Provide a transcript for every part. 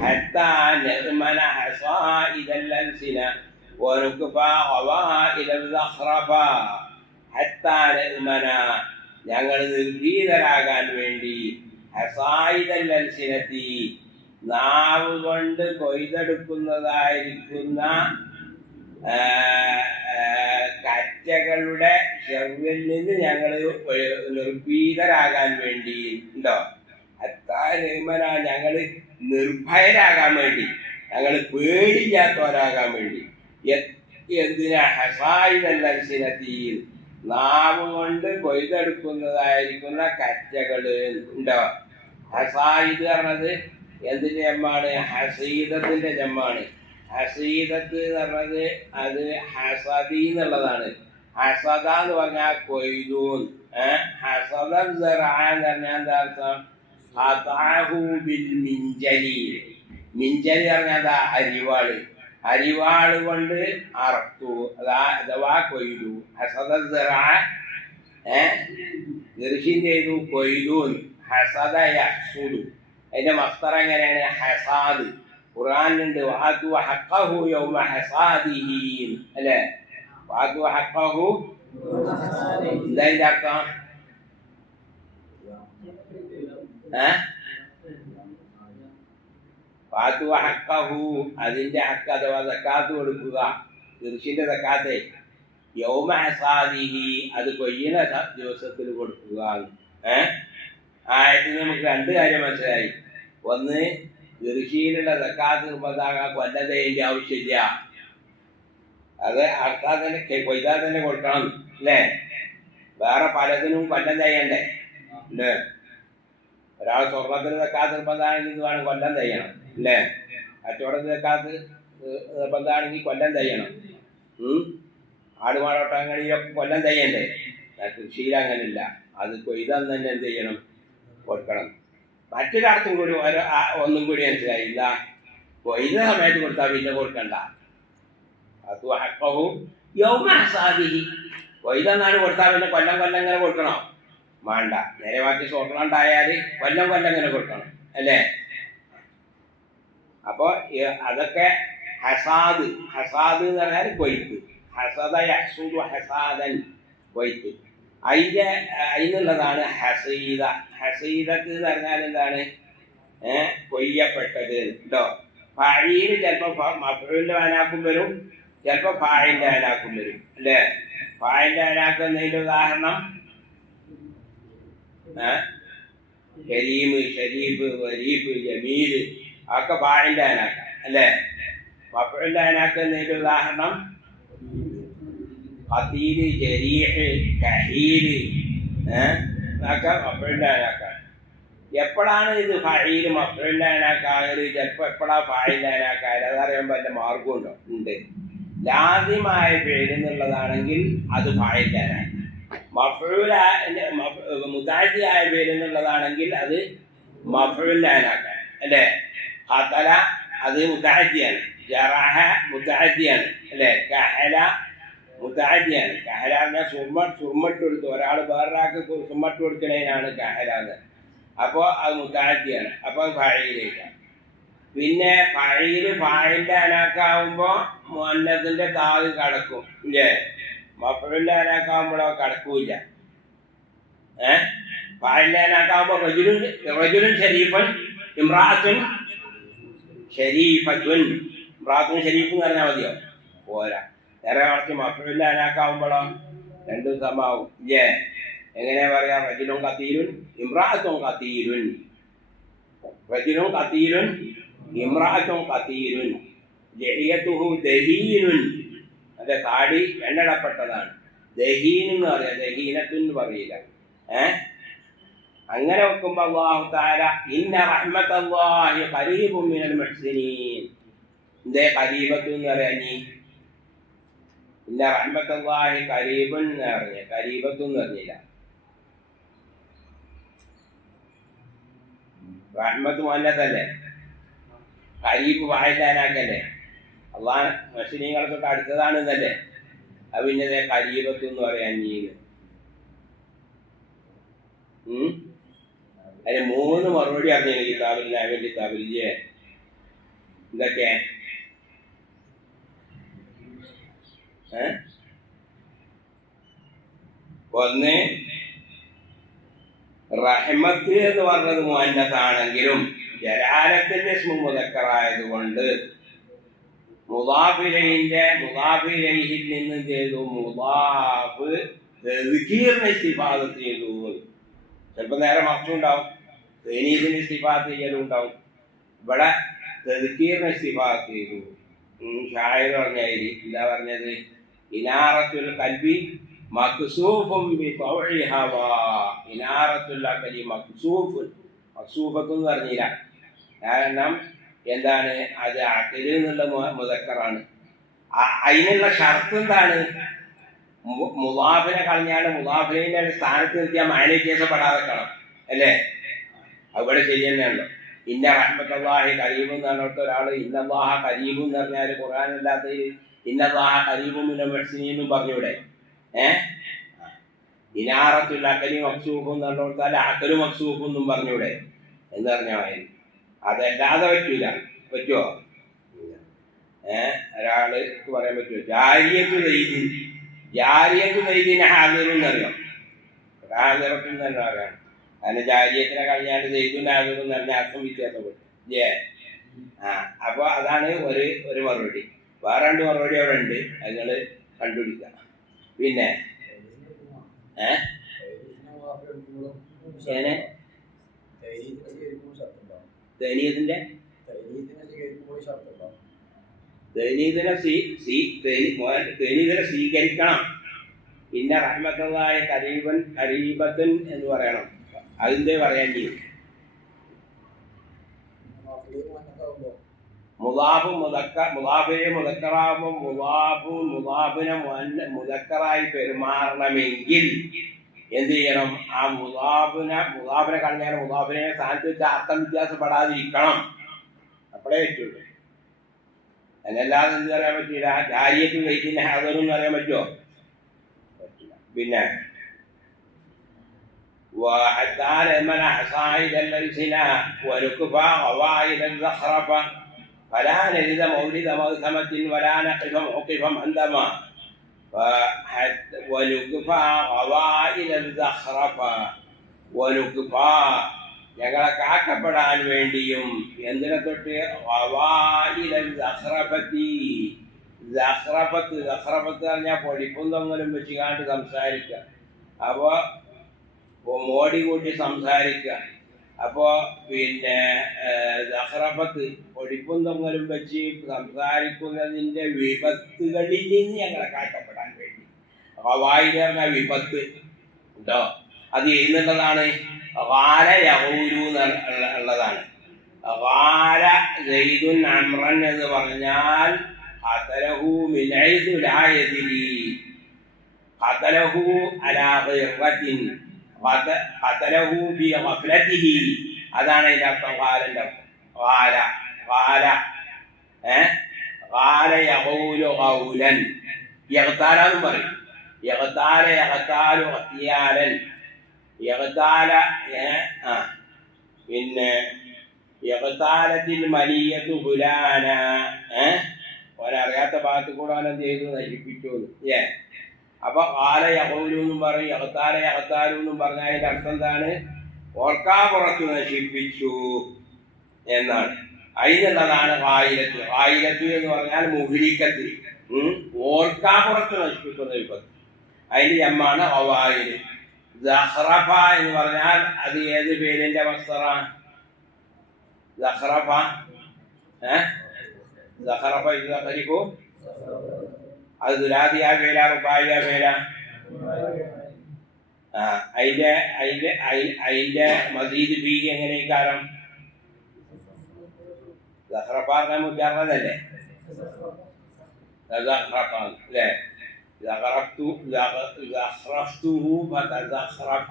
حتى نأمن حصائد الألسنة ونكفى قوائد الزخرفة حتى نأمن ഞങ്ങൾ നിർഭീതരാകാൻ വേണ്ടി ഹസായിദൽ അൽസിനത്തി നാവ് കൊണ്ട് കൊയ്തെടുക്കുന്നതായിരിക്കുന്ന കറ്റകളുടെ ഷെർവിൽ നിന്ന് ഞങ്ങൾ നിർഭീതരാകാൻ വേണ്ടി ഉണ്ടോ ഹത്താനിമന ഞങ്ങൾ നിർഭയരാകാൻ വേണ്ടി ഞങ്ങൾ പേടില്ലാത്തവരാകാൻ വേണ്ടി എന്തിനാ ഹസായിദൽ അൽസിനത്തിൽ നാവ് കൊണ്ട് കൊയ്തെടുക്കുന്നതായിരിക്കുന്ന കറ്റകൾ ഉണ്ടോ ഹസായിദ് പറഞ്ഞത് എന്തിൻ്റെ ജമ്മാണ് ഹസീദത്തിൻ്റെ ജമ്മാണ് ഹസീദത്ത് എന്ന് പറഞ്ഞത് അത് ഹസദി എന്നുള്ളതാണ് ഹസദ എന്ന് പറഞ്ഞാൽ കൊയ്തൂൻ ഹസദ എന്ന് പറഞ്ഞാൽ എന്താ അർത്ഥം മിഞ്ചലി മിഞ്ചലി പറഞ്ഞാൽ എന്താ അരിവാള് അരിവാള് കൊണ്ട് അറത്തു അഥവാ കൊയ്തു ഹസദ കൃഷി ചെയ്തു കൊയ്തൂൻ ഹസദ യഹ്സുദു അതിന്റെ മസ്തർ എങ്ങനെയാണ് ഹസാദ് ഖുർആനിലുണ്ട് വഅതു ഹഖഹു യൗമ ഹസാദിഹി അല്ലേ വഅതു ഹഖഹു എന്താ അർത്ഥം വഅതു ഹഖഹു അതിന്റെ ഹക്ക് അഥവാ സക്കാത്ത് കൊടുക്കുക കൃഷിന്റെ സക്കാത്തെ യൗമ ഹസാദിഹി അത് കൊയ്യുന്ന ദിവസത്തിൽ കൊടുക്കുക ആയത്തിൽ നമുക്ക് രണ്ട് കാര്യം മനസ്സിലായി ഒന്ന് കൃഷിയിലുള്ള സക്കാത്ത് നിർബന്ധാകാൻ കൊല്ലം ചെയ്യേണ്ട ആവശ്യമില്ല അത് അർത്താൽ തന്നെ കൊയ്താൽ തന്നെ കൊടുക്കണം അല്ലേ വേറെ പലതിനും കൊല്ലം ചെയ്യണ്ടേ അല്ലേ ഒരാൾ സ്വർണത്തിന് സക്കാത്ത് നിർബന്ധമാണെങ്കിൽ വേണം കൊല്ലം ചെയ്യണം അല്ലേ കച്ചവടത്തിന് സക്കാത്ത് നിർബന്ധമാണെങ്കിൽ കൊല്ലം ചെയ്യണം ആടുമാടോട്ടങ്ങളിലൊക്കെ കൊല്ലം ചെയ്യണ്ടേ കൃഷിയിൽ അങ്ങനെയില്ല അത് കൊയ്താൽ തന്നെ എന്ത് ചെയ്യണം കൊടുക്കണം മറ്റൊരർത്ഥം കൂടി ഒന്നും കൂടി മനസ്സിലായില്ല കൊയ്ത സമയത്ത് കൊടുത്താൽ പിന്നെ കൊടുക്കണ്ട അത് ഹക്കവും യൗമഹസാദിഹി കൊയ്തെന്നാണ് കൊടുത്താൽ പിന്നെ കൊല്ലം കൊല്ലം ഇങ്ങനെ കൊടുക്കണോ വേണ്ട നേരെ മാറ്റി സ്വർണ്ണം ഉണ്ടായാൽ കൊല്ലം കൊല്ലം ഇങ്ങനെ കൊടുക്കണം അല്ലേ അപ്പോൾ അതൊക്കെ ഹസാദ് ഹസാദ് എന്ന് പറഞ്ഞാൽ കൊയ്ത്ത് ഹസദ യഹ്സുദു ഹസാദൻ കൊയ്ത്ത് അതിനുള്ളതാണ് ഹസീദ ഹസീദത്ത് എന്ന് പറഞ്ഞാൽ എന്താണ് കൊയ്യപ്പെട്ടത് കേട്ടോ ഫാഴിയിൽ ചിലപ്പോൾ മഫ്ഊലിന്റെ അനാക്കും വരും ചിലപ്പോൾ ഫാഴിന്റെ അനാക്കും വരും അല്ലേ ഫാഴിന്റെ അനാക്കുന്നതിന്റെ ഉദാഹരണം കരീം ഷരീഫ് വരീഫ് ജമീൽ ഒക്കെ ഫാഴിന്റെ അനാക്ക അല്ലേ മഫ്ഊലിന്റെ അനാക്കുന്നതിന്റെ ഉദാഹരണം ഖതീല് ജരീഹ് കഹീല് ഒക്കെ മഫ്ഊലിന്റെ അനാക്കാണ് എപ്പോഴാണ് ഇത് ഫഈൽ മഫ്ഊലിന്റെ അനാക്കാകല് ചിലപ്പോൾ എപ്പോഴാണ് ഫാഇലിന്റെ അനാക്കാകല് അതറിയാൻ വല്ല മാർഗമുണ്ടോ ഉണ്ട് ലാസിമായ ഫിഅൽ എന്നുള്ളതാണെങ്കിൽ അത് ഫാഇലിന്റെ അനാക്ക മഫ്ഊൽ മുതഅദ്ദിയായ ഫിഅൽ എന്നുള്ളതാണെങ്കിൽ അത് മഫ്ഊലിന്റെ അനാക്ക അല്ലേ ഖതല അത് മുതഅദ്ദിയാണ് ജറഹ മുതഅദ്ദിയാണ് അല്ലേ കഹല മുതഅദ്ദിയാണ് കഹല പറഞ്ഞാൽ സുർമട്ട് കൊടുത്തു ഒരാൾ വേറൊരാൾക്ക് സുർമട്ട് കൊടുക്കുന്നതിനാണ് കഹല എന്ന് അപ്പോൾ അത് മുതഅദ്ദിയാണ് അപ്പോൾ അത് ഫഈലിലേക്കാണ് പിന്നെ ഫഈൽ ഫാഇലിന്റെ അനാക്കാവുമ്പോൾ മുഅന്നസിന്റെ താഴ് കടക്കും ഇല്ലേ മഫ്ഊലിന്റെ അനാക്കാവുമ്പോഴോ കടക്കൂല ഫാഇലിന്റെ അനാക്കാവുമ്പോൾ റജുലുൻ ഷരീഫൻ ഇംറഅത്തുൻ ഷരീഫത്തുൻ ഇംറഅത്തുൻ ഷരീഫ് എന്ന് പറഞ്ഞാൽ മതിയോ പോരാ നേരെ കുറച്ച് മഫ്ഊലിന്റെ അനാക്കാവുമ്പോഴോ രണ്ടും സമാവും ഇല്ലേ എങ്ങനെയാ പറയാ റജുലുൻ ഖതീലുൻ ഇംറഅത്തുൻ ഖതീലുൻ റജുലുൻ ഖതീലുൻ ഇംറഅത്തുൻ ഖതീലുൻ ലഹിയതുഹു ദഹീനുൻ അതെ താടി എണ്ണടപ്പെട്ടതാണ് ദഹീൻ എന്ന് പറയാ ദഹീനത്തുൻ എന്ന് പറയില്ല അങ്ങനെ വെക്കുമ്പോൾ അല്ലാഹു തആല ഇന്ന റഹ്മത്തല്ലാഹി ഖരീബുൻ മിനൽ മുഹ്സിനീൻ എന്തേ ഖരീബത്തു എന്ന് പറയാ നീ ഇന്ന റഹ്മത്തല്ലാഹി ഖരീബുൻ എന്ന് പറഞ്ഞ ഖരീബത്തു എന്ന് പറഞ്ഞില്ല റഹ്മത്ത് മുഅന്നസല്ലേ ഖരീബ് വായില്ലാനാക്കല്ലേ അള്ളാഹ് മുഹ്സിനീങ്ങളെ തൊട്ട് അടുത്തതാണെന്നല്ലേ അത് പിന്നെ ഖരീബത്തു എന്ന് പറയാൻ നീന്ന് അതിന് 3 മറുപടി അറിഞ്ഞു കിതാബിൽ കിതാബില്ലേ എന്തൊക്കെ? ഒന്ന്, റഹ്മത്ത് എന്ന് പറഞ്ഞത് മുഅന്നസാണെങ്കിലും ജലാലത്തിന്റെ ഇസ്മു മുദക്കറായതുകൊണ്ട് മുദാഫിലൈഹിൽ നിന്ന് ചെയ്തു മുദാഫ് തദ്കീറിനെ ഇസ്തിഫാദത്ത് ചെയ്തു. ചിലപ്പോൾ നേരെ മറിച്ചുണ്ടാവും, തനീസിന് ഇസ്തിഫാദത്ത് ചെയ്യലും ഉണ്ടാവും. ഇവിടെ തദ്കീറിനെ ഇസ്തിഫാദത്ത് ചെയ്തു. ഷായിർ പറഞ്ഞായി എന്താ പറഞ്ഞത്? ഇനാറത്തുൽ ഖൽബി മക്സൂഫും ബിതൗഇ ഹവാ. ഇനാറത്തുൽ ഖൽബി മക്സൂഫുൻ, മക്സൂഫത്ത് എന്ന് പറഞ്ഞില്ല. കാരണം എന്താണ്? അത് അഖിൽ എന്നുള്ള മുദക്കറാണ്. അതിനുള്ള ഷർത്ത് എന്താണ്? മുദാഫിനെ കളഞ്ഞാൽ മുദാഫിനെ സ്ഥാനത്ത് നിർത്തിയാൽ മാന വ്യത്യാസപ്പെടാതെ ക്കണം അല്ലേ? അവിടെ ശരി തന്നെയാണല്ലോ. ഇന്ന റഹ്മത്തുള്ളാഹി കരീബ് എന്ന് പറഞ്ഞിട്ട് ഒരാൾ ഇന്നല്ലാഹ കരീബ് എന്ന് പറഞ്ഞാൽ ഖുർആനല്ലാത്തതിൽ ഇന്നല്ലാഹ കരീബും മിനൽ മുഹ്സിനീനും പറഞ്ഞൂടെ? ഇനാറത്തുൽ അഖലി മക്സൂഫും എന്ന് പറഞ്ഞാൽ അഖലു മക്സൂഫും എന്നും പറഞ്ഞൂടെ എന്ന് പറഞ്ഞാൽ അതല്ലാതെ പറ്റൂല. പറ്റുമോ? ഒരാള് പറയാൻ പറ്റുമോ? ജാരിയത്ത് ദൈദിനെ ഹാദിറും എന്നറിയാം. ഹാദിറത്തും തന്നെ അറിയാം. അതിന് ജാരിയത്തിനെ കളഞ്ഞാണ്ട് ദൈദുൻ ഹാദിറും എന്ന് പറഞ്ഞാൽ അർത്ഥം വ്യത്യാസപ്പെട്ടു. അപ്പോൾ അതാണ് ഒരു മറുപടി. വേറെ 2 മറുപടി അവിടെ ഉണ്ട്, അത് നിങ്ങൾ കണ്ടുപിടിക്കാം. പിന്നെ തനീദിനെ സ്വീകരിക്കണം. ഇന്ന റഹ്മത്തുള്ളാഹി ഖരീബത്തുൻ എന്ന് പറയണം. അതിന്റെ പറയാൻ ചെയ്യും. മുദാഫിനെ മുദക്കറാകുമ്പോൾ മുദാഫിനെ മുദക്കറായി പെരുമാറണമെങ്കിൽ എന്ത് ചെയ്യണം? ആ മുദാഫിനെ കളഞ്ഞാൽ മുദാഫിനെ സ്ഥാനത്ത് വെച്ച് അർത്ഥം വ്യത്യാസപ്പെടാതിരിക്കണം. അപ്പോഴേ പറ്റുള്ളൂ. അതിനല്ലാതെ എന്ത് പറയാൻ പറ്റില്ല? ജാരിയത്ത് ദൈദിനെ ഹാദിറും എന്ന് പറയാൻ പറ്റുമോ? പറ്റില്ല. പിന്നെ وحتى من حصائد الألسنة ونكفى قواعد الزخرفة فلا نجد مولد موسمة ولا نقف موقفا عندما ونكفى قواعد الزخرفة ونكفى ഞങ്ങളെ കാക്കപ്പെടാൻ വേണ്ടിയും എന്തിനെ തൊട്ട് സഖ്റഫത്ത് പറഞ്ഞാൽ പൊടിപ്പും തൊങ്ങലും വെച്ച് കാണ്ട് സംസാരിക്കുക. അപ്പോൾ മോടി കൂട്ടി സംസാരിക്കുക. അപ്പോൾ പിന്നെ സഖ്റഫത്ത് പൊടിപ്പും തൊങ്ങലും വെച്ച് സംസാരിക്കുന്നതിൻ്റെ വിപത്തുകളിൽ നിന്ന് ഞങ്ങളെ കാക്കപ്പെടാൻ വേണ്ടി. ഖവായിദ് പറഞ്ഞ വിപത്ത് കേട്ടോ, അത് ചെയ്യുന്നുള്ളതാണ്. ഖാല യഖൂലു എന്നുള്ളതാണ്. ഖാല സൈദുൻ അംറൻ എന്ന് പറഞ്ഞാൽ ഖതലഹു മിൻ ഹൈസു ലാ യദ്രി, ഖതലഹു അലാ ഗിർറത്തിൻ, ഖതലഹു ഫീ ഗഫ്ലതിഹി. അതാണ് അതിൻ്റെ അർത്ഥം. ഖാലൻ്റെ അർത്ഥം ഖാല യഖൂലു ഖൗലൻ. യഗ്താല എന്നും പറയും. യഗ്താല യഗ്താലു ഖത്തിയാലൻ. യഗ്താല പിന്നെ യഗ്താലത്തിൽ മലിയത്തു ഫുലാന. ഓരറിയാത്ത ഭാഗത്ത് കൂടെ അവൻ എന്ത് ചെയ്തു? നശിപ്പിച്ചു. അപ്പൊ ഖാല യഖൂലു എന്നും പറയും, യഗ്താല യഗ്താലു എന്നും പറഞ്ഞാൽ അതിന്റെ അർത്ഥം എന്താണ്? ഓർക്കാപ്പുറത്ത് നശിപ്പിച്ചു എന്നാണ്. അതിനുള്ളതാണ് ഖായിലത്ത്. ഖായിലത്ത് എന്ന് പറഞ്ഞാൽ മുഹ്ലിക്കത്ത്, ഓർക്കാപ്പുറത്ത് നശിപ്പിക്കുന്ന വിപത്ത്. അതിന്റെ ജമ്മാണ് ഖവായിദ്. സഖ്റഫ എന്ന് പറഞ്ഞാൽ അത് ഏത് പേരിന്റെ മസ്ദറാണ്? സഖ്റഫ സഖ്റഫ ഇതഖരിഫു, അത് ദുലാദിയ പേര റുബായിയ പേര? അതിന്റെ മസീദ് ഫീഹി എങ്ങനെ കാരണം? സഖ്റഫ പറഞ്ഞാൽ മുജറദല്ലേ? സഖ്റഫ അല്ലേ? زخرفته فتزخرف.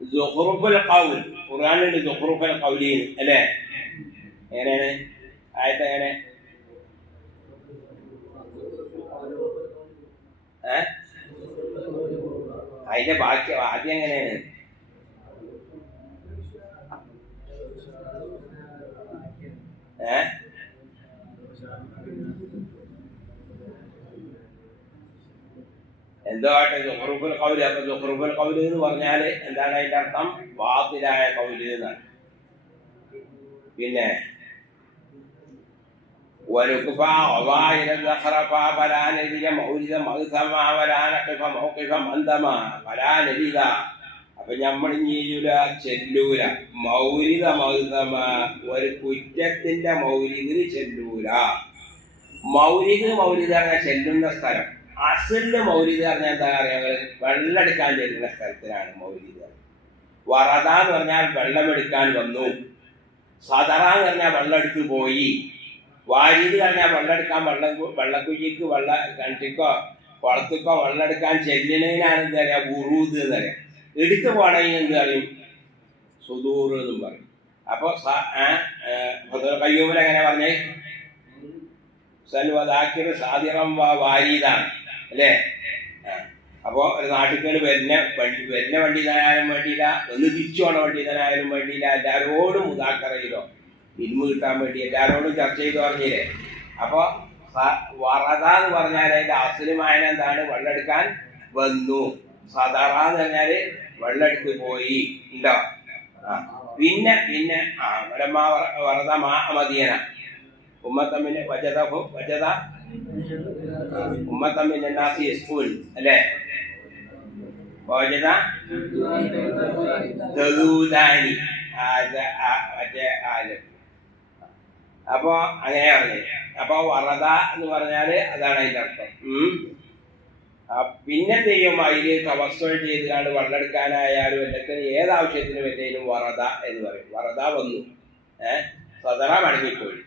زخرف القول ഖുർആനിൽ زخرف القولين അല്ലേ? എങ്ങനെയാണ് ആയത്ത്? എങ്ങനെ അതിന്റെ ബാക്കി ആദ്യം എങ്ങനെയാണ്? എന്താട്ടെ സുഹ്റുഫുൽ ഖൗല്. അപ്പൊ സുഹ്റുഫുൽ ഖൗല് എന്ന് പറഞ്ഞാൽ എന്താണ് അതിന്റെ അർത്ഥം? ബാത്തിലായ ഖൗല് എന്നാണ്. പിന്നെ അപ്പൊ നമ്മൾ ചെയ്യൂല, ചെല്ലൂല. മൗലിദ മൗതമ, ഒരു കുറ്റത്തിന്റെ മൗലിദിന് ചെല്ലൂല. മൗലിദ് പറഞ്ഞാൽ ചെല്ലുന്ന സ്ഥലം. അസലിന് മൗലിദ് പറഞ്ഞാൽ എന്താ പറയുക? വെള്ളമെടുക്കാൻ ചെല്ലുന്ന സ്ഥലത്തിനാണ് മൗലിദ്. വറദ എന്ന് പറഞ്ഞാൽ വെള്ളമെടുക്കാൻ വന്നു. സദറ എന്ന് പറഞ്ഞാൽ വെള്ളം എടുത്ത് പോയി. വാരിദ് പറഞ്ഞാൽ വെള്ളമെടുക്കാൻ വെള്ളക്കുഴിക്ക് കിണറ്റിക്കോ കുളത്തിക്കോ വെള്ളമെടുക്കാൻ ചെല്ലുന്നതിനാണ് എന്താ പറയുക? വുറൂദ് എന്ന് പറയാം. എടുത്തു പോകണമെങ്കിൽ എന്ത് പറയും? സുദൂർ എന്നും പറയും. അപ്പോൾ കയ്യൂമിൽ എങ്ങനെ പറഞ്ഞേ? സൽവദാക്കിർ സാദിറം വാരീദാണ് അല്ലേ? അപ്പോൾ ഒരു നാട്ടിൽ വരുന്ന വണ്ടിതനായാലും വേണ്ടിയില്ല, ഒന്ന് തിരിച്ചു പോണ വണ്ടിതനായാലും വേണ്ടിയില്ല, എല്ലാവരോടും മുദാക്കറയിലോ ഇരുമ്പ് കിട്ടാൻ വേണ്ടി എല്ലാവരോടും ചർച്ച ചെയ്ത് പറഞ്ഞില്ലേ? അപ്പോൾ വറദ എന്ന് പറഞ്ഞാൽ അതിൻ്റെ അസലുമായ എന്താണ്? വെള്ളമെടുക്കാൻ വന്നു. സദറ എന്ന് പറഞ്ഞാൽ വെള്ളമെടുത്ത് പോയി. ഉണ്ടോ? പിന്നെ വറദ മദീന ഉമ്മത്തമ്മിന് വജത ഉമ്മത്തമ്മിന് നാസി സ്കൂൾ അല്ലേ? വജത ദലൂദാനി മറ്റേ ആല്. അപ്പോ അങ്ങനെ പറഞ്ഞു. അപ്പൊ വറദ എന്ന് പറഞ്ഞാല് അതാണ് അതിന്റെ അർത്ഥം. പിന്നെ ചെയ്യും അതിൽ തവസ്സുൽ ചെയ്തുകൊണ്ട് വെള്ളമെടുക്കാനായാലും എല്ലാത്തിനും ഏതാവശ്യത്തിന് പറ്റിയാലും വറദ എന്ന് പറയും. വറദ വന്നു, സദറ മടങ്ങിപ്പോയി.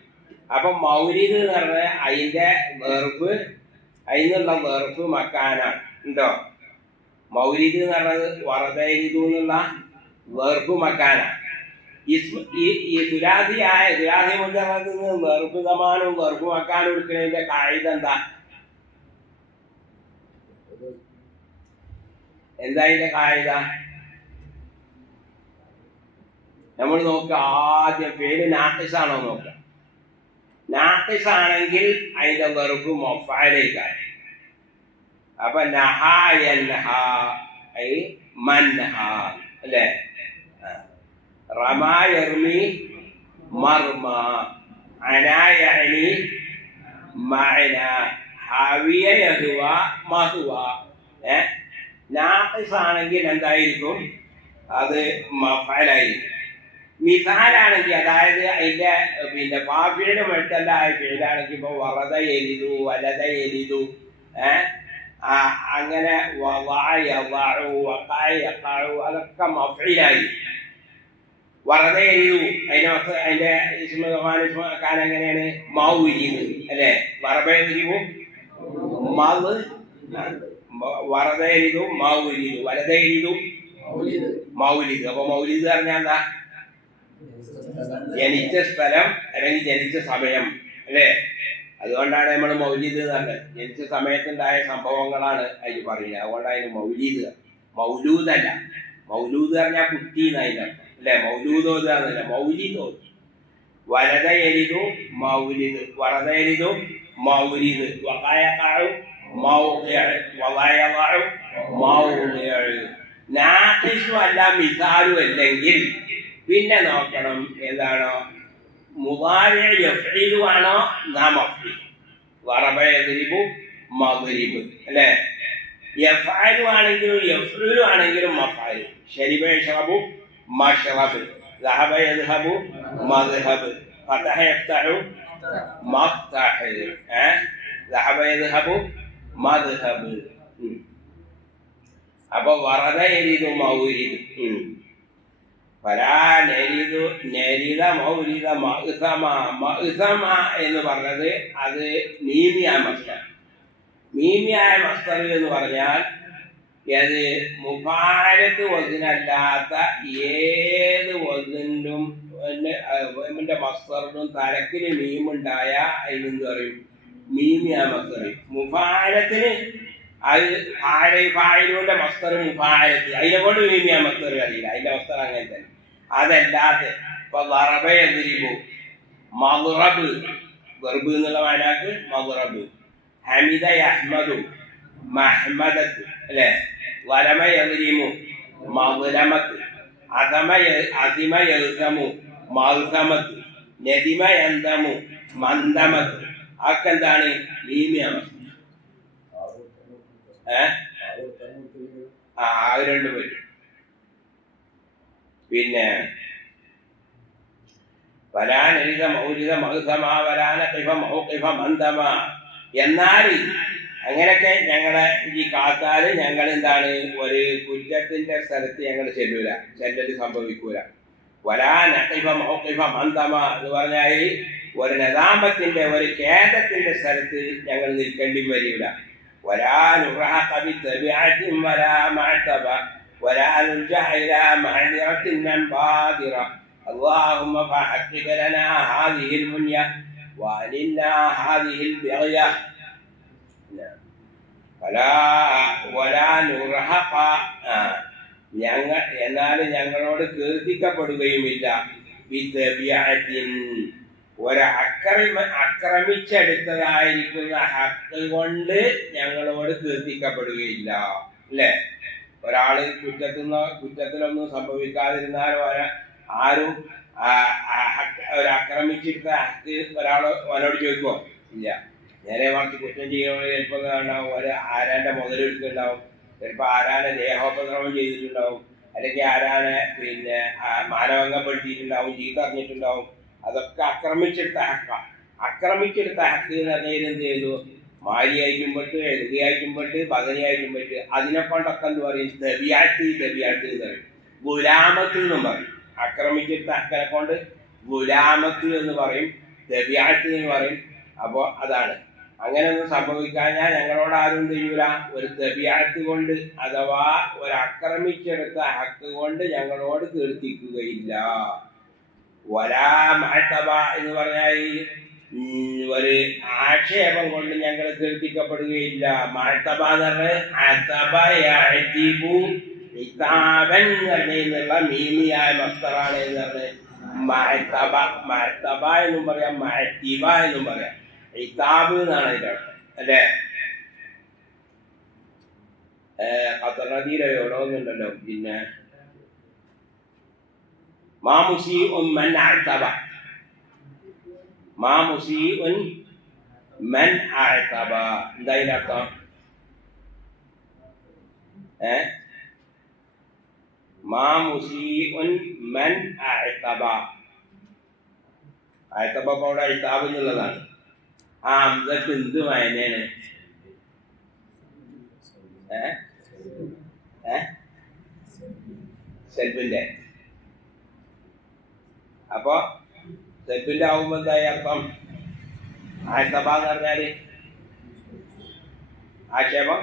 അപ്പൊ മൗലിദ് എന്ന് പറഞ്ഞാൽ അതിന്റെ വെർബ്, അതിനുള്ള വെർബ് മക്കാനാണ്. ഉണ്ടോ? മൗലിദ് എന്ന് പറഞ്ഞത് വറദയിതു എന്നുള്ള വെർബ് മക്കാനാണ്. ഈ സുലാസി മുജറദിൽ നിന്ന് വെർബ് സമാനും വെർബ് മക്കാനും എടുക്കുന്നതിന്റെ കായിക എന്താ അതിന്റെ കായിക? നമ്മൾ നോക്കുക, ആദ്യം പേര് നാട്ടിസാണോ നോക്കുക. നാട്ടിസാണെങ്കിൽ അതിന്റെ വെറുപ്പ് മൊഫാലേക്കാണ്. അപ്പൊ അല്ലേ? റമായർമി മർമ അനായണി മഅന ഹവിയ യഹ്വ മഹ്വ. നാഖിസാണെങ്കിൽ എന്തായിരിക്കും? അത് മഫഅലായിരിക്കും. മിസാലാണെങ്കിൽ, അതായത് അതിന്റെ പിന്നെ ഫാഫിയുടെ മെടുത്തല്ല ആയ പേരാണെങ്കിൽ ഇപ്പൊ വറദ എലിതു, വലത എലിതു, അങ്ങനെ അതൊക്കെ മഫഇലായി. വറദ എലിതു അതിന്റെ ഇസ്മുഖാൻ എങ്ങനെയാണ്? മൗലിദ് അല്ലേ? വറബെലിതു വറദയിലിതു മൗലിദ്, വലതയിലിതു മൗലിദ്. അപ്പൊ മൗലിദ് പറഞ്ഞാൽ എന്താ? ജനിച്ച സ്ഥലം അല്ലെങ്കിൽ ജനിച്ച സമയം അല്ലേ? അതുകൊണ്ടാണ് നമ്മൾ മൗലിദ് എന്ന് പറഞ്ഞത്. ജനിച്ച സമയത്തുണ്ടായ സംഭവങ്ങളാണ് അതിൽ പറയുന്നത്. അതുകൊണ്ടാണ് അതിന് മൗലിദ്. മൗലൂദല്ല. മൗലൂദ് പറഞ്ഞാൽ കുട്ടി എന്നതിൻ്റെ അർത്ഥം അല്ലേ? മൗലൂദോദല്ല, മൗലിദോദ്. വലതയിലിതു മൗലിദ്, വറദയിലിതു മൗലിദ്, വഖായഖഉ നാഖിസും അല്ല മിസാലും അല്ലെങ്കിൽ പിന്നെ നോക്കണം ഏതാണോ? മുദാരി യഫ്ഇലു ആണോ മഫ്ഇൽ? വറബ യദ്രിബു മദ്രിബ് അല്ലേ? യഫ്അലു ആണെങ്കിലും യഫ്ഇലു ആണെങ്കിലും മഫ്അൽ. ശരിബ യശ്റബു മശ്റബ്, ദഹബ യദ്ഹബു മദ്ഹബ്, ഫതഹ യഫ്തഹു മഫ്തഹ്, ദഹബ യദ്ഹബു മദ്ഹബ്. അപ്പൊ വറദ എരിതു മൗലിദ്. മൗലിദ എന്ന് പറഞ്ഞത് അത് മീമിയായ മസ്തർ. മീമിയായ മസ്തർ എന്ന് പറഞ്ഞാൽ അത് മുഫാലത്ത് വസ്നല്ലാത്ത ഏത് വസ്നിലും മസ്തറിനും തലക്കിന് മീമുണ്ടായ അതിനെന്ത് പറയും? മീമിയായ മസ്തർ. മുഫാലത്തിന് അത് ഫായിലൂന്റെ മസ്തർ മുഫാലത്ത്, അതിനെ കൊണ്ട് മീമിയായ മസ്തർ അറിയില്ല. അതിന്റെ മസ്തർ അങ്ങനെ തന്നെ. അതല്ലാതെ ഇപ്പൊ വറബ യദ്രിബു മദ്റബ്, വെർബ് എന്നുള്ള വായനാക്ക് മദ്റബ്. ഹമിദ യഹ്മദു മഹ്മദത്ത് അല്ലേ? വലമ യഗ്രിമു മഗ്ലമത്ത്, അസിമ യൽസമു മൽസമത്ത്, നദിമ യന്തമു മന്ദമത്ത്. അതൊക്കെ എന്താണ്? മീമിയാണ്. അത് രണ്ടും പറ്റും. പിന്നെ വരാനരിത മൗരിത മഹുസമാ വരാന കിഫ മൗകിഫ മന്ദമ. എന്നാൽ അങ്ങനെയൊക്കെ ഞങ്ങളെ ഈ കാത്താല് ഞങ്ങൾ എന്താണ്, ഒരു കുറ്റത്തിന്റെ സ്ഥലത്ത് ഞങ്ങൾ ചെല്ലല് സംഭവിക്കൂല. വരാന കിഫ മൗകിഫ മന്ദമ എന്ന് പറഞ്ഞാൽ ഒരു നദാമത്തിന്റെ, ഒരു ഖേദത്തിന്റെ സ്ഥലത്ത് ഞങ്ങൾ നിൽക്കേണ്ടി വരില്ല. ولا نرهق بتبعة ولا معتبة ولا نلجأ إلى معذرة من بادرة. اللهم فحقق لنا هذه المنية وأنلنا هذه البغية. ولا نرهق എന്നാൽ ഞങ്ങളോട് കീർത്തിക്കപ്പെടുകയുമില്ല. ബിതബിഅത്തിൻ ആക്രമിച്ചെടുത്തതായിരിക്കുന്ന ഹക്ക് കൊണ്ട് ഞങ്ങളോട് കീർത്തിക്കപ്പെടുകയില്ല. അല്ലേ? ഒരാള് കുറ്റത്തിലൊന്നും സംഭവിക്കാതിരുന്നാലും ആരും ആക്രമിച്ചെടുത്ത ഹക്ക് അവനോട് ചോദിക്കുമോ? ഇല്ല. നേരെ മറിച്ച് കുറ്റം ചെയ്യുന്നത് ചിലപ്പോൾ ഉണ്ടാവും, ആരാന്റെ മുതലെടുക്കുന്നുണ്ടാവും, ചിലപ്പോൾ ആരാനെ ദേഹോപദ്രവം ചെയ്തിട്ടുണ്ടാവും, അല്ലെങ്കിൽ ആരാനെ പിന്നെ മാനഭംഗപ്പെടുത്തിയിട്ടുണ്ടാവും, ചീത്ത അറിഞ്ഞിട്ടുണ്ടാവും. അതൊക്കെ ആക്രമിച്ചെടുത്ത ഹക്ക് എന്ന് പറഞ്ഞാൽ എന്ത് ചെയ്തു? മാരിയായിട്ടും പെട്ട്, എഴുതിയായിട്ടും പെട്ട്, പകനിയായിട്ടും പെട്ട്, അതിനെ കൊണ്ടൊക്കെ എന്ത് പറയും? ദബിയാട്ട് എന്ന് പറയും. ഗുലാമത്ത് എന്നും പറയും. ആക്രമിച്ചെടുത്ത ഹക്കിനെ കൊണ്ട് ഗുലാമത്ത് എന്ന് പറയും, ദബിയാട്ട് എന്ന് പറയും. അപ്പോൾ അതാണ്. അങ്ങനെയൊന്നും സംഭവിക്കാഞ്ഞാൽ ഞങ്ങളോട് ആരും ചെയ്യൂല. ഒരു ദബിയാട്ട് കൊണ്ട് അഥവാ ഒരു ആക്രമിച്ചെടുത്ത ഹക്ക് കൊണ്ട് ഞങ്ങളോട് കീർത്തിക്കുകയില്ല. വലാ മഅതബ എന്ന് പറഞ്ഞാൽ ഒരു ആക്ഷേപം കൊണ്ട് ഞങ്ങൾ കീർത്തിക്കപ്പെടുകയില്ല. മഅതബ എന്ന് പറഞ്ഞാൽ അതബ യഅതിബു ഇതാബൻ എന്നുള്ള മീമിയായ മസ്തറാണ് എന്ന് പറഞ്ഞത്. മഅതബ എന്നും പറയാം, മഅതിബ എന്നും പറയാം. ഇതാബ് എന്നാണ് അതിൻ്റെ അർത്ഥം. അല്ലേ? ഖത്തർ നദിയിലെ എവിടെ ഒന്നുണ്ടല്ലോ, പിന്നെ മാമുസീഉൻ മൻ അഅതബ, മാമുസീഉൻ മൻ അഅതബ. എന്താ അതിൻ്റെ അർത്ഥം? മാമുസീഉൻ മൻ അഅതബ. അഅതബ അവിടെ ഇതാബ് എന്നുള്ളതാണ്. ആ അംസക്ക് എന്ത് വായനയാണ്? സെൽഫിന്റെ. അപ്പൊ സെൽഫിന്റെ ആവുമ്പോ എന്തായി അർത്ഥം? ആഴ്ത്തബ എന്ന് പറഞ്ഞാല് ആക്ഷേപം.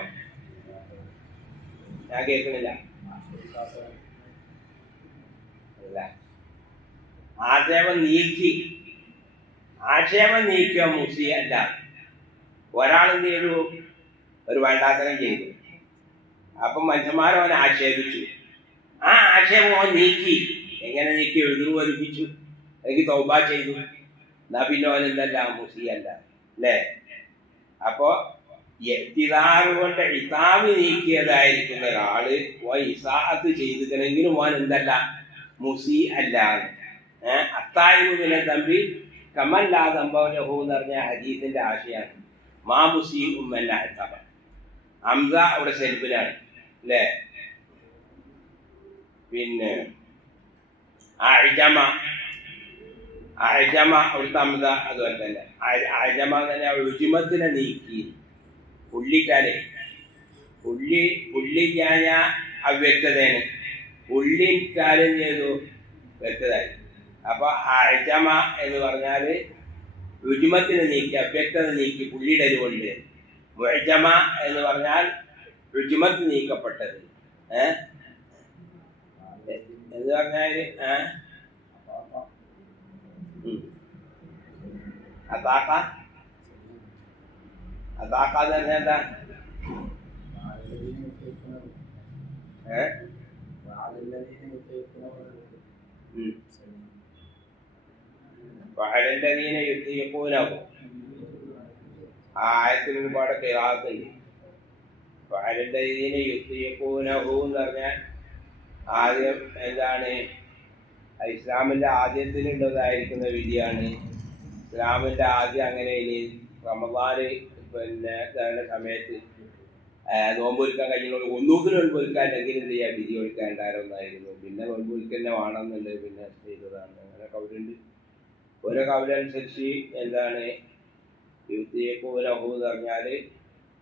ഞാൻ കേൾക്കുന്നില്ല. ആക്ഷേപം നീക്കിയ മുസി അല്ല. ഒരാളെന്ത് ചെയ്തു? ഒരു വേണ്ടാത്തരം ചെയ്തു. അപ്പം മനുഷ്യന്മാരെ അവനെ ആക്ഷേപിച്ചു. ആ ആക്ഷേപം അവൻ നീക്കി. എങ്ങനെ നീക്കി? എഴുതുവരിപ്പിച്ചു, അല്ലെങ്കിൽ തൗബ ചെയ്തു. എന്നാ പിന്നെ അവൻ എന്തല്ല? മുസി അല്ല. അല്ലേ? അപ്പോ ഇത്തിദാറ് കൊണ്ട് ഇതാബ് നീക്കിയതായിരിക്കുന്ന ഒരാള് ഇസാഅത്ത് ചെയ്തിട്ടുണ്ടെങ്കിലും അവൻ എന്തല്ല? മുസി അല്ല. അത്തായിബിനെ തമ്പി കമല്ലാ തമ്പവലഹു എന്ന് പറഞ്ഞ ഹദീസിന്റെ ആശയാണ്. മാ മുസി ഉമ്മല്ല അത്തബ. ഹംസ അവിടെ സെൽഫിലാണ്. അല്ലേ? പിന്നെ അഅ്ജമ അവിടുത്തെ ഹംസ അതുപോലെ തന്നെ. അഅ്ജമ തന്നെ ഉജ്മത്തിനെ നീക്കി. പുള്ളിക്കാരെ പുള്ളിക്കാഞ്ഞ അവ്യക്തതയാണ്. പുള്ളിക്കാരൻ ചെയ്തു വ്യക്തതായി. അപ്പൊ അഅ്ജമ എന്ന് പറഞ്ഞാൽ രുജുമത്തിനെ നീക്കി, അവ്യക്തത നീക്കി, പുള്ളിയിടൽ കൊണ്ട്. മുഅ്ജമ എന്ന് പറഞ്ഞാൽ രുജുമത്ത് നീക്കപ്പെട്ടത്. എന്ന് പറഞ്ഞാല് അതാക്ക എന്ന് പറഞ്ഞാൽ എന്താ? വഅലല്ലദീന യുതീഖൂനഹു. ആ ആയത്തിൽ ഒരുപാട് ഖിറാഅത്തുണ്ട്. അപ്പൊ അതിൻ്റെ ഇതിന് യുദ്ധീകൂനഹു എന്ന് പറഞ്ഞാൽ ആദ്യം എന്താണ് ഇസ്ലാമിൻ്റെ ആദ്യത്തിലുള്ളതായിരിക്കുന്ന വിധിയാണ്. ഇസ്ലാമിൻ്റെ ആദ്യം അങ്ങനെ ഇനി റമദാന് പിന്നെ സമയത്ത് നോമ്പൊരുക്കാൻ കഴിഞ്ഞുകൊണ്ട് ഒന്നൂക്കിൽ നോമ്പൊരുക്കാൻ അല്ലെങ്കിൽ എന്ത് ചെയ്യാം വിധി ഒഴിക്കാണ്ടായിരുന്നായിരുന്നു. പിന്നെ നോമ്പൊരുക്കൽ തന്നെ വേണമെന്നുള്ളത് പിന്നെ ചെയ്തതാണ്. അങ്ങനെ കൗലുണ്ട്. ഓരോ കൗലനുസരിച്ച് എന്താണ് യുദ്ധീകൂനഹു എന്ന് പറഞ്ഞാൽ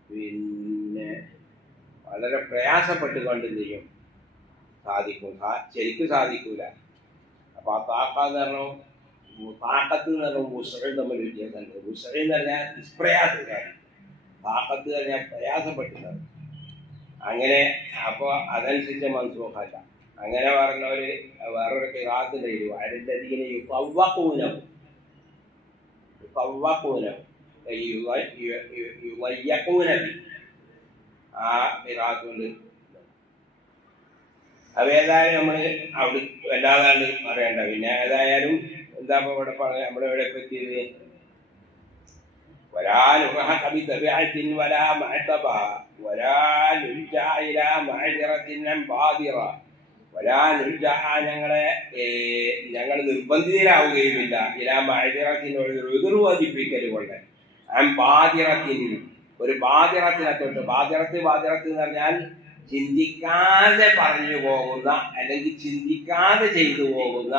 പിന്നെ വളരെ പ്രയാസപ്പെട്ടുകൊണ്ട് എന്ത് ചെയ്യും സാധിക്കും. ശരിക്കും സാധിക്കൂല. അപ്പൊ ആ താക്കാന്ന് പറഞ്ഞു താക്കത്ത് എന്ന് പറഞ്ഞാൽ മുസ്ലിം തമ്മിൽ വ്യത്യാസമുണ്ട്. മുസ്ലിം എന്ന് പറഞ്ഞാൽ നിഷ്പ്രയാസക്കാരി, താക്കത്ത് പറഞ്ഞാൽ പ്രയാസപ്പെട്ടുന്നത്. അങ്ങനെ അപ്പോൾ അതനുസരിച്ച് മൻസൂഖല്ല. അങ്ങനെ പറഞ്ഞവര് വേറൊരു ഖിറാഅത്ത് എഴുതി അരല്ലദീന യുഖവ്വഖൂനഹു ആ ഖിറാഅത്തുണ്ട്. അത് ഏതായാലും നമ്മൾ അവിടെ വല്ലാതാണ്ട് പറയണ്ട. പിന്നെ ഏതായാലും എന്താ ഇവിടെ പറയാ നമ്മളിവിടെ പറ്റിയത് ഞങ്ങൾ നിർബന്ധിതരാവുകയുമില്ല ഇലാ മഅദിറത്തിനോട് എതിർവാദിപ്പിക്കൽ കൊണ്ട് ഒരു ബാദിറത്തിനെ തൊട്ട് ബാദിറത്ത് എന്ന് പറഞ്ഞാൽ ചിന്തിക്കാതെ പറഞ്ഞു പോകുന്ന അല്ലെങ്കിൽ ചിന്തിക്കാതെ ചെയ്തു പോകുന്ന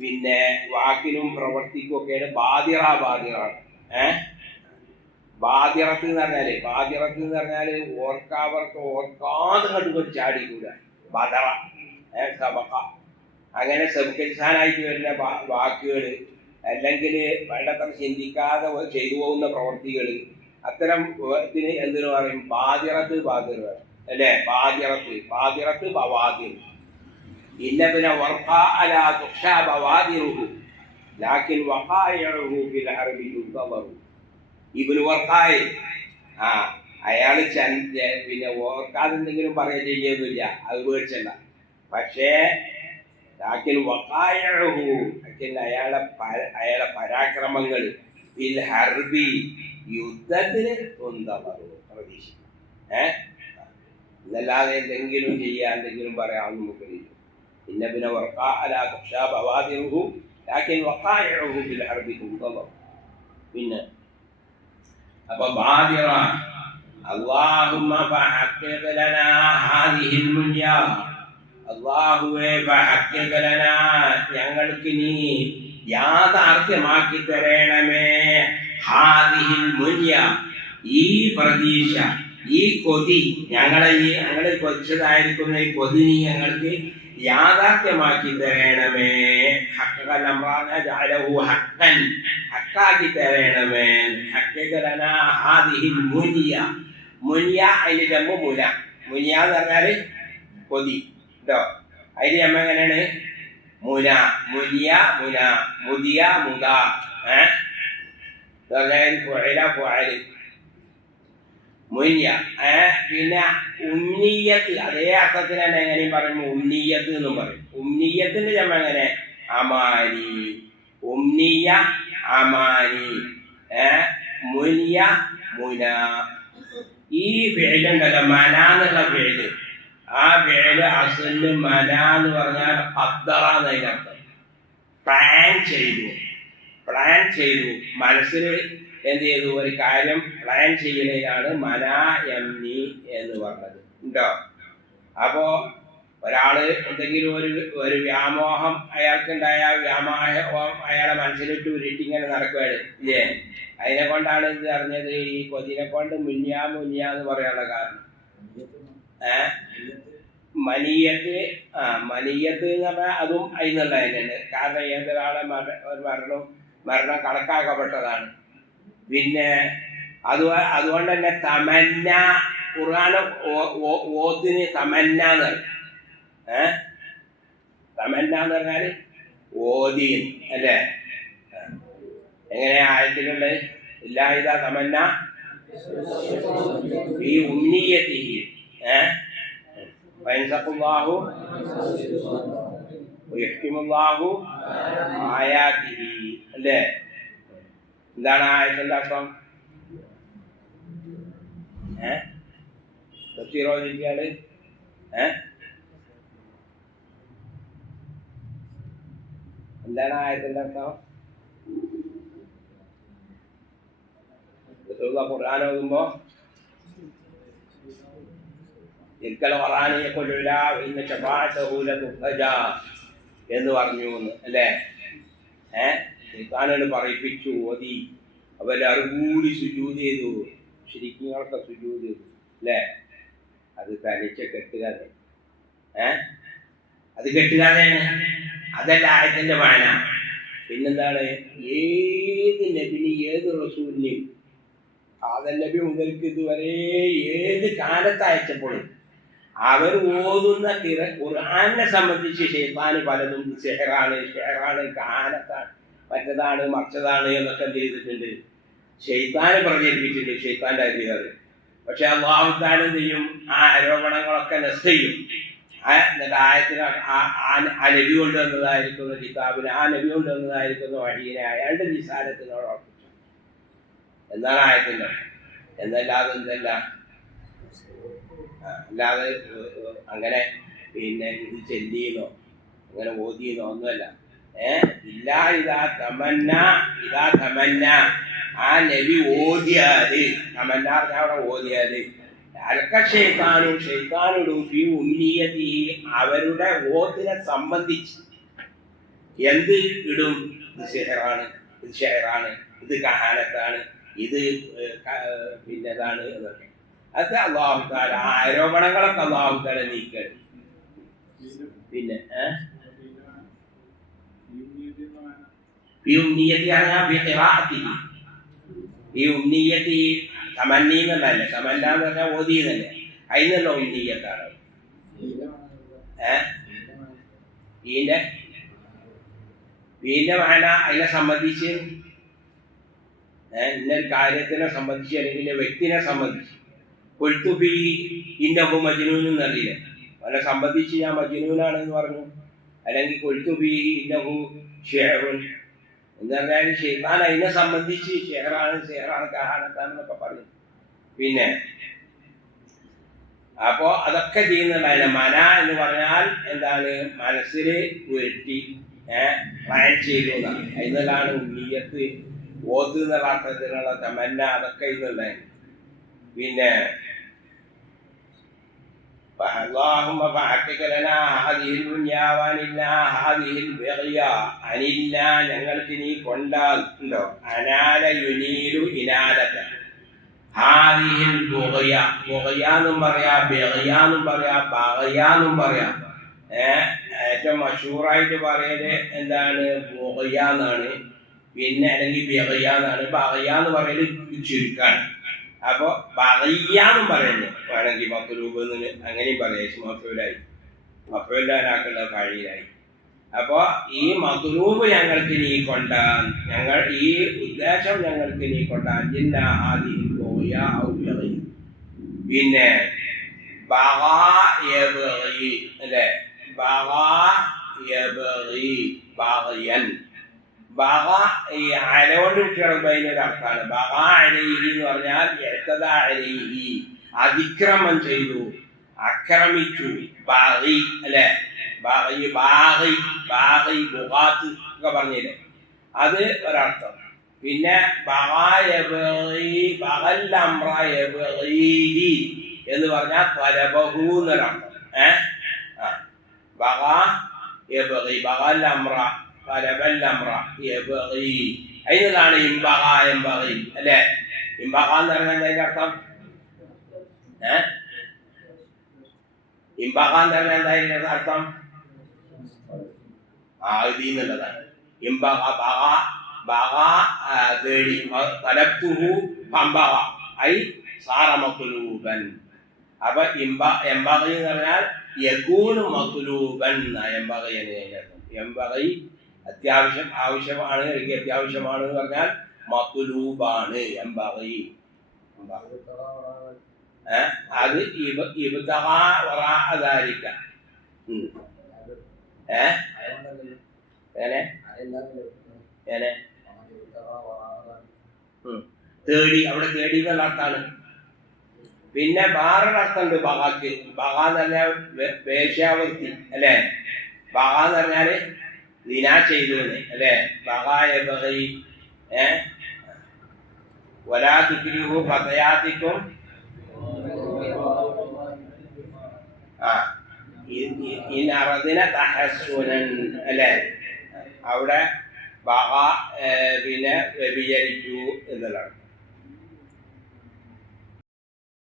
പിന്നെ വാക്കിനും പ്രവർത്തിക്കും ഒക്കെയാണ് ബാദിറ. ബാദിറത്ത് എന്ന് പറഞ്ഞാല് ഓർക്കാതെ കണ്ടു ചാടിക്കൂല. ബദറ സബഖ അങ്ങനെ സബ്കലിസാനായിട്ട് വരുന്ന വാക്കുകൾ അല്ലെങ്കിൽ വേണ്ടത്ര ചിന്തിക്കാതെ ചെയ്തു പോകുന്ന പ്രവൃത്തികൾ അത്തരം ഇതിന് എന്തിനു പറയും ബാദിറത്ത് അല്ലേ? ബാദിറത്ത് ബവാദിർ. ഇന്നബിന വർഖാ അലാ തുഖ്ശാ ബവാദിറുഹു ലാകിൻ വഖായിഉഹു ഫിൽ ഹർബി യുദബറു. ഇബ്നു വർഖായി അയാൾ പിന്നെ ഓർക്കാതെ എന്തെങ്കിലും പറയുക ചെയ്യുന്നില്ല, അത് പേടിച്ചല്ല. പക്ഷേ ലാകിൻ വഖായിഉഹു അയാളെ പരാക്രമങ്ങൾ ഫിൽ ഹർബി യുദ്ധത്തിന് യുദബറു പ്രതീക്ഷിക്കും. ഇന്നല്ലാതെ എന്തെങ്കിലും ചെയ്യാൻ എന്തെങ്കിലും പറയാമെന്ന് നമുക്കറിയില്ല. ഇന്നബിന വർഖാ അലാ തുഖ്ശാ ബവാദിറുഹു ലാകിൻ വഖായിഉഹു ഫിൽ ഹർബി തുദബർ. പിന്നെ അപ്പൊ ബാദിറ അല്ലാഹുമ്മ ഫഹഖിഖ് ലനാ ഹാദിഹിൽ മുൻയ. അല്ലാഹുവേ ഫഹഖിഖ് ലനാ ഞങ്ങൾക്ക് നീ യാഥാർത്ഥ്യമാക്കി തരണമേ ഹാദിഹിൽ മുൻയ ഈ പ്രതീക്ഷ, ഈ കൊതി, ഞങ്ങളെ കൊതിച്ചതായിരിക്കുന്ന ഈ കൊതി നീ ഞങ്ങൾക്ക് യാഥാർത്ഥ്യമാക്കി തരണമേ. ഹക്കാക്കി തരണമേ. മുനിയ അതിന്റെ ജമ്മു മുന. മുനിയ എന്ന് പറഞ്ഞാല് കൊതി കേട്ടോ. അതിന്റെ ജമ്മ എങ്ങനെയാണ്? മുന. മുനിയ മുന, മുദിയ മുത. പുഴല് മുനിയ. പിന്നെ ഉമ്നിയത്ത് അതേ അർത്ഥത്തിൽ തന്നെ എങ്ങനെയും പറയുമ്പോൾ ഉമ്നിയത്ത് എന്നും പറയും. ഉമ്നിയത്തിന്റെ ജമ്മ എങ്ങനെ? അമാനി. ഉമ്നിയ അമാനി, മുനിയ മുന. ഈ ഫിഅലുണ്ടല്ലോ മന എന്നുള്ള ഫിഅല്, ആ ഫിഅല് അസ്ലില് മന എന്ന് പറഞ്ഞാൽ ഖദ്ദറ എന്നതിന്റെ അർത്ഥം. പ്ലാൻ ചെയ്തു മനസ്സിൽ എന്ത് ചെയ്തു ഒരു കാര്യം പ്ലാൻ ചെയ്യുന്നതിനാണ് മന എംനി എന്ന് പറഞ്ഞത് ഉണ്ടോ. അപ്പോ ഒരാള് എന്തെങ്കിലും ഒരു വ്യാമോഹം അയാൾക്കുണ്ടായ വ്യാമോഹം അയാളെ മനസ്സിലിട്ട് ഉരുട്ടിങ്ങനെ നടക്കുകയാണ് ഇല്ലേ. അതിനെ കൊണ്ടാണ് ഇത് അറിഞ്ഞത്. ഈ കൊതിനെ കൊണ്ട് മുന്യ എന്ന് പറയാനുള്ള കാരണം മനീയത്ത്. മനീയത്ത് എന്ന് പറഞ്ഞാൽ അതും അതിനുള്ള തന്നെയാണ്. കാരണം ഏതൊരാളെ മരണം കണക്കാക്കപ്പെട്ടതാണ്. പിന്നെ അതുകൊണ്ട് തന്നെ തമന്ന, ഖുർആൻ ഓത്തിന് തമന്ന എന്ന് പറയും. തമന്ന എന്ന് പറഞ്ഞാൽ ഓദീൻ അല്ലേ. എങ്ങനെയാ ആയത്തിലുള്ളത്? ഇല്ലാഹിദ തമന്ന ഈ ഉമ്നിയത്തിഹി വയൻസഖുല്ലാഹു വയഹ്കിമുല്ലാഹു ആയാതിഹി അല്ലേ. എന്താണ് ആയത്തിന്റെ അർത്ഥം? തഫ്സീർ ഓതിരിക്കുകയാണ്. എന്താണ് ആയത്തിന്റെ അർത്ഥം? ഖുർആൻ ഓതുമ്പോ എന്ന് പറഞ്ഞു അല്ലേ? ഖുർആനോട് പറയിപ്പിച്ചു, ഓതി. അവരെല്ലാവരും കൂടി സുജൂദ് ചെയ്തു, ശരിക്കുങ്ങളൊക്കെ സുജൂദ് ചെയ്തു അല്ലേ? അത് തനിച്ച കെട്ടുകഥ. അത് കെട്ടുകഥയാണ്, അതല്ല ആയത്തിന്റെ വായന. പിന്നെന്താണ്? ഏത് നബിനി ഏത് റസൂലിനെയും ആദം നബി മുതൽക്ക് ഇതുവരെ ഏത് കാലത്ത് അയച്ചപ്പോഴും അവർ ഓതുന്ന ഖുർആനെ സംബന്ധിച്ച് ശൈത്താന് പലതും സെഹറാണ്, കാനത്താണ്, മറ്റതാണ്, മറിച്ചതാണ് എന്നൊക്കെ എന്ത് ചെയ്തിട്ടുണ്ട്? ശൈത്താന് പ്രചരിപ്പിച്ചിട്ടുണ്ട്, ശൈത്താന്റെ അധികാർ. പക്ഷെ അല്ലാഹു തആല എന്ത് ചെയ്യും? ആ ആരോപണങ്ങളൊക്കെ നസ്ഖ് ചെയ്യും. എന്നിട്ട് ആയത്തിന് ആ നബി കൊണ്ടുവന്നതായിരിക്കുന്ന കിതാബിനെ, ആ നബി കൊണ്ടുവന്നതായിരിക്കുന്ന വഹീനെ അയാളുടെ നിസാരത്തിനോട് ഉറപ്പിച്ചു എന്നാണ് ആയത്തിന്റെ. എന്നല്ലാതെ എന്തല്ല, അല്ലാതെ അങ്ങനെ പിന്നെ ഇത് ചെല്ലിയെന്നോ അങ്ങനെ ഓതിയെന്നോ ഒന്നുമല്ല. ഇതാ തമന്ന ആ നബി ഓതിയാല്, തമന്ന പറഞ്ഞാൽ അവിടെ ഓതിയാല് അവരുടെ ഓത്തിനെ സംബന്ധിച്ച് എന്ത് ഇടും? ഇത് സിഹറാണ്, ഇത് ഷെയറാണ്, ഇത് കഹാനത്താണ്, ഇത് പിന്നെതാണ് എന്നൊക്കെ. അത് അല്ലാഹു തആല ആരോപണങ്ങളൊക്കെ അല്ലാഹു തആല നീക്കണം. പിന്നെ ഈ ഉമ്നിയത്തി തമന്നി എന്നല്ല, തമന്ന എന്ന് പറഞ്ഞാൽ ഓതി തന്നെ, അതിനുള്ള ഉമ്നിയത്താണ്. വീന്റെ വായന അതിനെ സംബന്ധിച്ച്, ഇന്നൊരു കാര്യത്തിനെ സംബന്ധിച്ച് അല്ലെങ്കിൽ വ്യക്തിനെ സംബന്ധിച്ച്. കൊൽത്തുബി ഇന്നഹു മജ്നൂൻ എന്നറിയില്ല, അവനെ സംബന്ധിച്ച് ഞാൻ മജ്നൂനാണെന്ന് പറഞ്ഞു. അല്ലെങ്കിൽ കൊൽത്തുബി ഇന്നഹു ഷെഹറുൻ എന്ന് പറഞ്ഞാൽ ശൈത്താൻ അതിനെ സംബന്ധിച്ച് ഷെഹറാണ്, ഷെഹറാണ്, കഹാനത്താണെന്നൊക്കെ പറഞ്ഞു. പിന്നെ അപ്പോ അതൊക്കെ ചെയ്യുന്നുണ്ടായില്ല. മന എന്ന് പറഞ്ഞാൽ എന്താണ്? മനസ്സിൽ വരുത്തി പ്ലാൻ ചെയ്തു എന്നാണ്. അതിനെല്ലാം ഉന്നീയത്ത് ഓത്ത് എന്നുള്ള അർത്ഥത്തിലുള്ള തമന്ന അതൊക്കെ ഇന്നുണ്ടായിരുന്നു. പിന്നെ ഞങ്ങൾക്ക് നീ കൊണ്ടോ അനാല യുനീലു ഇനാലത ും പറയാ, ബെഗയാന്നും പറയാ, ബഗയാന്നും പറയാ. ഏറ്റവും മഷൂറായിട്ട് പറയല് എന്താണ്? ബുഗയാന്നാണ്. പിന്നെ അല്ലെങ്കിൽ ബെഗയാന്നാണ്. ബഗയാന്ന് പറയല് ചുരുക്കാണ്. അപ്പൊ ബഗയ്യാന്നും പറയുന്നു വേണമെങ്കിൽ മക്ലൂബ് അങ്ങനെയും പറയാം. മഫൂലാനാക്കുള്ള കഴിയിലായി. അപ്പൊ ഈ മക്ലൂബ് ഞങ്ങൾക്ക് നീ കൊണ്ടാൻ, ഞങ്ങൾ ഈ ഉദ്ദേശം ഞങ്ങൾക്ക് നീ കൊണ്ടാൻ. പിന്നെ അല്ലെ, ഈ അലോണ്ട് കുട്ടികളുടെ അർത്ഥാണ്. ബഗാ അലൈഹി എന്ന് പറഞ്ഞാൽ അതിക്രമം ചെയ്തു, ആക്രമിച്ചു. ബാഗി അല്ലെ, ഒക്കെ പറഞ്ഞില്ലേ, അത് ഒരർത്ഥം. പിന്നെ എന്ന് പറഞ്ഞാൽ തലബഹു എന്നൊരർത്ഥം. അതിനാണ് ഇംബഗ അല്ലെ. ഇംബഗ എന്ന് പറഞ്ഞാൽ അതിന്റെ അർത്ഥം ഇംബഗ എന്ന് പറഞ്ഞാൽ എന്താ അർത്ഥം? ആദി എന്നുള്ളതാണ്. ഇംബഗ തേടി, തലബ്തുഹു ഫംബഗ ഐ സാറ മത്ലൂബൻ. അപ്പൊ എംബഗി എന്ന് പറഞ്ഞാൽ യകൂനു മത്ലൂബൻ. എംബഗി അത്യാവശ്യം, ആവശ്യമാണ്, എനിക്ക് അത്യാവശ്യമാണ് എന്ന് പറഞ്ഞാൽ മത്ലൂബാണ് എംബഗി. അത് ഇബ്തഗാഅദാലിക. തേടി, അവിടെ തേടി എന്നുള്ള അർത്ഥാണ്. പിന്നെ വേറൊരർത്ഥമുണ്ട് ബഹാക്ക്. ബഹ എന്ന് പറഞ്ഞാൽ വേശ്യാവൃത്തി അല്ലേ? ബഹ എന്ന് പറഞ്ഞാൽ ദിന ചെയ്തു അല്ലേ? ബഹായ ബഹി വലാ തുക്രിഹു ഫതയാതിക്കും ഇനറദിന തഹസ്സുനൻ അല്ലേ? അവിടെ ബഹ പിന്നെ വ്യഭിചരിച്ചു എന്നുള്ളതാണ്.